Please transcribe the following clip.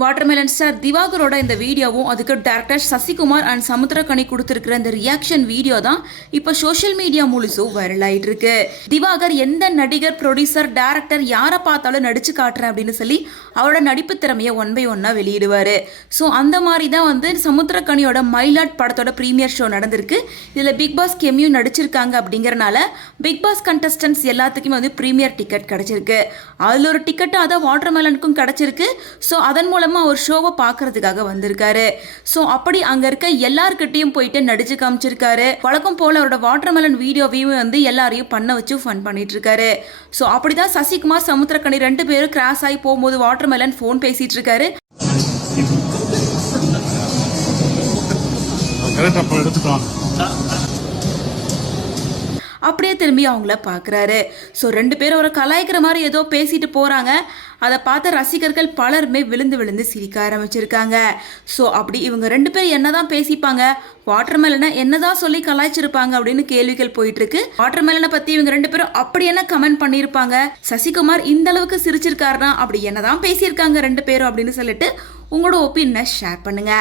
Watermelon star திவாகரோட இந்த வீடியோவும் அதுக்கு டேரக்டர் சசிகுமார் அண்ட் சமுத்திரக்கனி கொடுத்துருக்கிற இந்த ரியாக்ஷன் வீடியோ தான் இப்போ சோஷியல் மீடியா முழுசும் வைரல் ஆயிட்டு இருக்கு. திவாகர் எந்த நடிகர், ப்ரொடியூசர், டேரக்டர் யாரை பார்த்தாலும் நடிச்சு காட்டுறேன் அப்படின்னு சொல்லி அவரோட நடிப்பு திறமையை ஒன் பை ஒன்னா வெளியிடுவாரு. ஸோ அந்த மாதிரி தான் சமுத்திரக்கனியோட மயிலாட் படத்தோட ப்ரீமியர் ஷோ நடந்திருக்கு. இதில் பிக் பாஸ் கெமியூ நடிச்சிருக்காங்க அப்படிங்கறனால பிக் பாஸ் கண்டஸ்டன்ஸ் எல்லாத்துக்குமே ப்ரீமியர் டிக்கெட் கிடைச்சிருக்கு. அதில் ஒரு டிக்கெட்டு அதான் வாட்டர்மெலனுக்கும் கிடைச்சிருக்கு. ஸோ அதன் மூலமாக ஒரு ஷோவை பார்க்கறதுக்காக வந்திருக்காரு. ஸோ அப்படி அங்கே இருக்க எல்லார்கிட்டையும் போயிட்டு நடிச்சு காமிச்சிருக்காரு. வழக்கம் போல் அவரோட வாட்டர்மெலன் வீடியோவையும் எல்லாரையும் பண்ண வச்சு ஃபன் பண்ணிட்டு இருக்காரு. ஸோ அப்படிதான் சசிகுமார், சமுத்திரக்கனி ரெண்டு பேரும் கிராஸ் ஆகி போகும்போது வாட்டர்மெலன் ஃபோன் பேசிட்டு இருக்காரு. அப்படியே திரும்பி அவங்கள பார்க்குறாரு. ஸோ ரெண்டு பேரும் ஒரு கலாய்க்கிற மாதிரி ஏதோ பேசிட்டு போகிறாங்க. அதை பார்த்த ரசிகர்கள் பலருமே விழுந்து விழுந்து சிரிக்க ஆரம்பிச்சிருக்காங்க. ஸோ அப்படி இவங்க ரெண்டு பேரும் என்னதான் பேசிப்பாங்க, வாட்டர்மெலனை என்னதான் சொல்லி கலாய்ச்சிருப்பாங்க அப்படின்னு கேள்விகள் போயிட்டு இருக்கு. வாட்டர்மெலனை பற்றி இவங்க ரெண்டு பேரும் அப்படி என்ன கமெண்ட் பண்ணியிருப்பாங்க, சசிகுமார் இந்த அளவுக்கு சிரிச்சிருக்காருனா அப்படி என்னதான் பேசியிருக்காங்க ரெண்டு பேரும் அப்படின்னு சொல்லிட்டு உங்களோட ஒப்பீனியனை ஷேர் பண்ணுங்க.